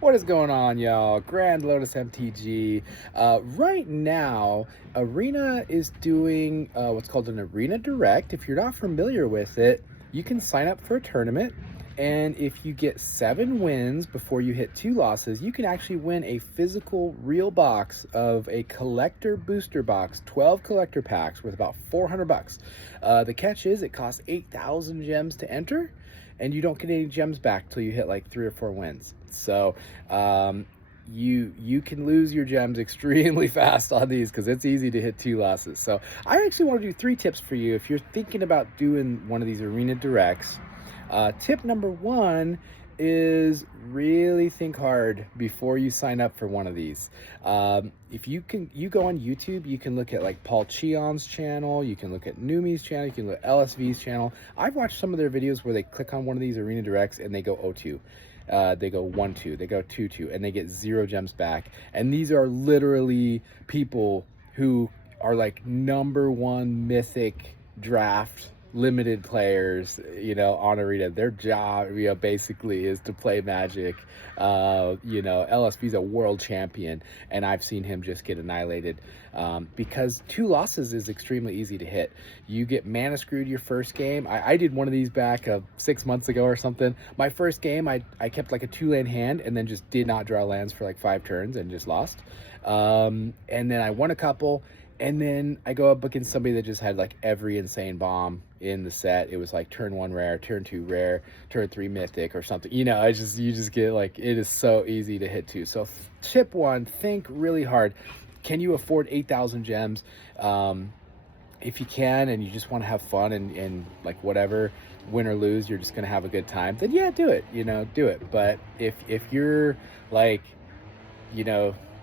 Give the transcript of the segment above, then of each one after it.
What is going on, y'all? Grand Lotus MTG. Right now, Arena is doing what's called an Arena Direct. If you're not familiar with it, you can sign up for a tournament. And if you get 7 wins before you hit 2 losses, you can actually win a physical real box of a collector booster box, 12 collector packs worth about $400. The catch is it costs 8,000 gems to enter, and you don't get any gems back till you hit like 3 or 4 wins. So you can lose your gems extremely fast on these because it's easy to hit 2 losses. So I actually want to do 3 tips for you if you're thinking about doing one of these Arena Directs. Tip number 1 is really think hard before you sign up for one of these. If you go on YouTube, you can look at like Paul Cheon's channel, you can look at Numi's channel, you can look at LSV's channel. I've watched some of their videos where they click on one of these Arena Directs and they go 0-2. They go 1-2, they go 2-2, and they get 0 gems back. And these are literally people who are like #1 mythic draft limited players, on Arena. Their job, basically is to play Magic. LSV's a world champion, and I've seen him just get annihilated because 2 losses is extremely easy to hit. You get mana screwed your first game. I did one of these back 6 months ago or something. My first game, I kept like a 2-lane hand and then just did not draw lands for like 5 turns and just lost. And then I won a couple. And then I go up against somebody that just had like every insane bomb in the set. It was like turn 1 rare, turn 2 rare, turn 3 mythic or something. You just get like, it is so easy to hit 2. So tip 1, think really hard. Can you afford 8,000 gems? If you can, and you just want to have fun and like whatever, win or lose, you're just going to have a good time, then yeah, do it, do it. But if you're like,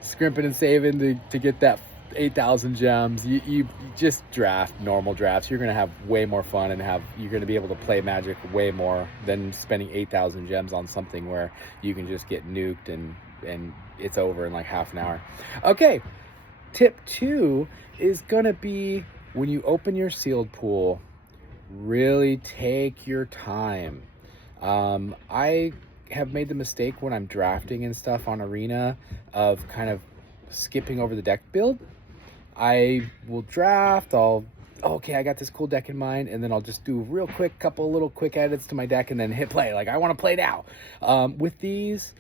scrimping and saving to get that 8,000 gems, you just draft normal drafts. You're gonna have way more fun and you're gonna be able to play Magic way more than spending 8,000 gems on something where you can just get nuked and it's over in like half an hour. Okay, tip 2 is gonna be when you open your sealed pool, really take your time. I have made the mistake when I'm drafting and stuff on Arena of kind of skipping over the deck build. I will draft, okay, I got this cool deck in mind, and then I'll just do a real quick, couple little quick edits to my deck and then hit play. Like, I want to play now. With these,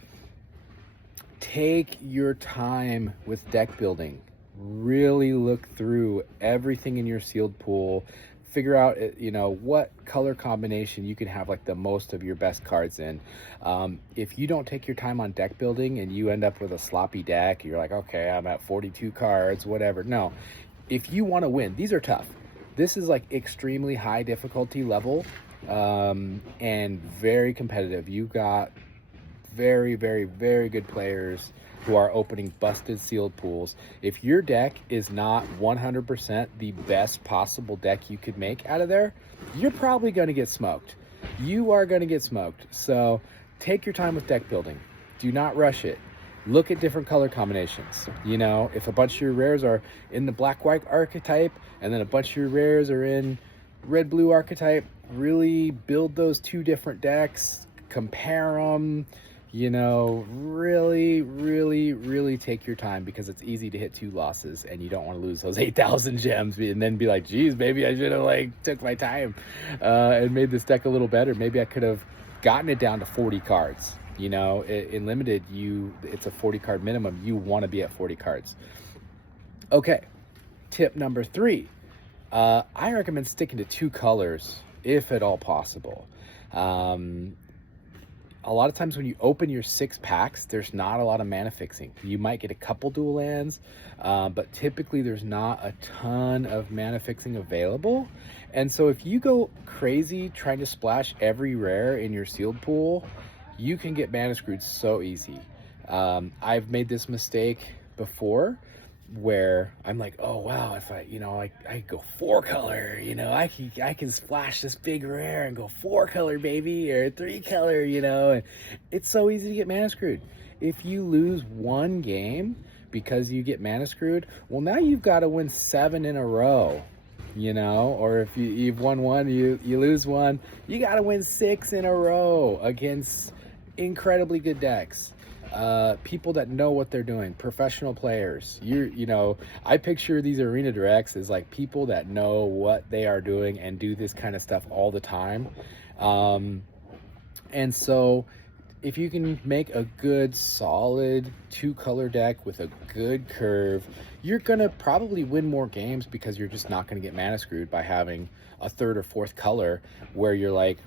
take your time with deck building. Really look through everything in your sealed pool. Figure out, what color combination you can have like the most of your best cards in. If you don't take your time on deck building and you end up with a sloppy deck, you're like, okay, I'm at 42 cards, whatever. No, if you want to win, these are tough. This is like extremely high difficulty level and very competitive. You got very, very, very good players who are opening busted sealed pools. If your deck is not 100% the best possible deck you could make out of there, you're probably going to get smoked. You are going to get smoked. So take your time with deck building. Do not rush it. Look at different color combinations. If a bunch of your rares are in the black-white archetype and then a bunch of your rares are in red-blue archetype, really build those 2 different decks, compare them. Really, really, really take your time because it's easy to hit 2 losses and you don't want to lose those 8,000 gems and then be like, geez, maybe I should have took my time and made this deck a little better. Maybe I could have gotten it down to 40 cards. In limited, it's a 40 card minimum. You want to be at 40 cards. Okay, tip number 3. I recommend sticking to 2 colors if at all possible. A lot of times when you open your 6 packs, there's not a lot of mana fixing. You might get a couple dual lands, but typically there's not a ton of mana fixing available. And so if you go crazy trying to splash every rare in your sealed pool, you can get mana screwed so easy. I've made this mistake before where I'm like, oh wow, if I go 4 color, I can splash this big rare and go 4 color baby, or 3 color, and it's so easy to get mana screwed. If you lose 1 game because you get mana screwed, well, now you've got to win 7 in a row, or if you've won 1, you lose 1, you got to win 6 in a row against incredibly good decks. people that know what they're doing, professional players. I picture these arena directs as like people that know what they are doing and do this kind of stuff all the time. And so if you can make a good solid 2-color deck with a good curve, you're gonna probably win more games because you're just not gonna get mana screwed by having a third or fourth color where you're like,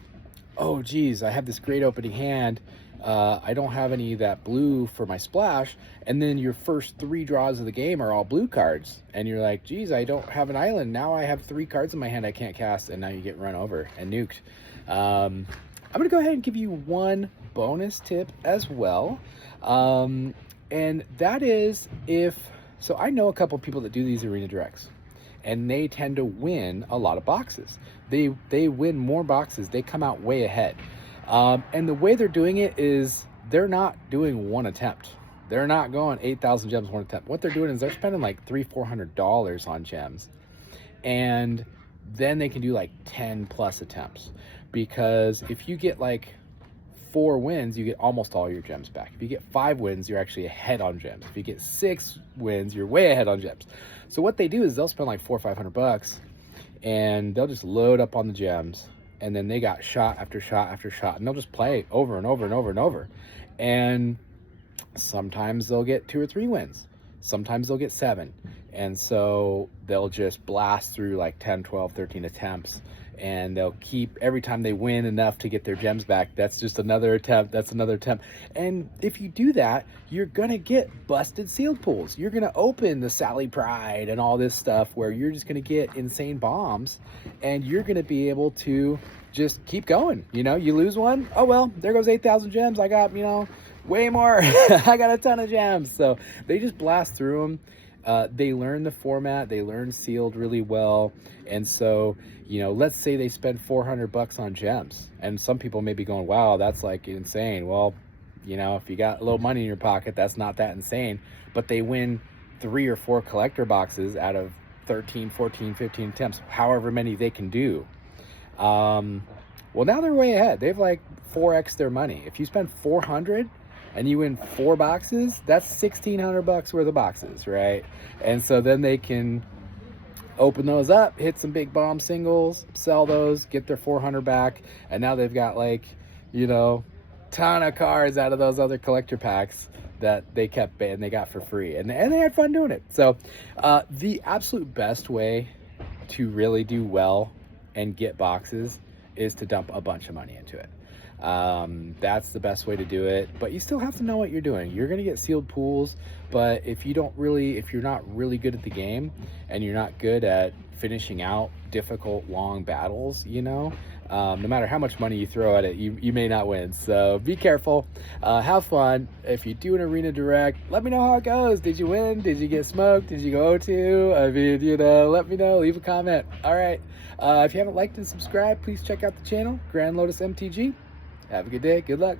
oh geez, I have this great opening hand, I don't have any of that blue for my splash, and then your first 3 draws of the game are all blue cards, and you're like, geez, I don't have an island, now I have 3 cards in my hand I can't cast, and now you get run over and nuked. I'm gonna go ahead and give you one bonus tip as well, and that is, so I know a couple people that do these arena directs, and they tend to win a lot of boxes. They win more boxes, they come out way ahead, and the way they're doing it is they're not doing one attempt. They're not going 8,000 gems one attempt. What they're doing is they're spending like $300-400 on gems, and then they can do like 10 plus attempts, because if you get like 4 wins, you get almost all your gems back. If you get 5 wins, you're actually ahead on gems. If you get 6 wins, you're way ahead on gems. So what they do is they'll spend like $400 or $500 and they'll just load up on the gems, and then they got shot after shot after shot, and they'll just play over and over and over and over. And sometimes they'll get 2 or 3 wins, sometimes they'll get 7, and so they'll just blast through like 10, 12, 13 attempts, and they'll keep, every time they win enough to get their gems back, that's just another attempt, that's another attempt. And if you do that, you're gonna get busted sealed pools. You're gonna open the Sally Pride and all this stuff where you're just gonna get insane bombs, and you're gonna be able to just keep going. You lose one, oh well, there goes 8,000 gems. I got, way more. I got a ton of gems. So they just blast through them. They learn the format, they learn sealed really well. And so, let's say they spend $400 on gems, and some people may be going, wow, that's like insane. Well, if you got a little money in your pocket, that's not that insane. But they win 3 or 4 collector boxes out of 13, 14, 15 attempts, however many they can do. Well, now they're way ahead. They've like 4x their money. If you spend 400 and you win 4 boxes, that's $1,600 worth of boxes, right? And so then they can open those up, hit some big bomb singles, sell those, get their 400 back, and now they've got like, ton of cards out of those other collector packs that they kept and they got for free, and they had fun doing it. So the absolute best way to really do well and get boxes is to dump a bunch of money into it. That's the best way to do it, but you still have to know what you're doing. You're going to get sealed pools, but if you're not really good at the game, and you're not good at finishing out difficult long battles, no matter how much money you throw at it, you may not win. So be careful, have fun. If you do an arena direct, let me know how it goes. Did you win? Did you get smoked? Did you go 0-2? I mean, let me know, leave a comment. All right, if you haven't liked and subscribed, please check out the channel, Grand Lotus MTG. Have a good day. Good luck.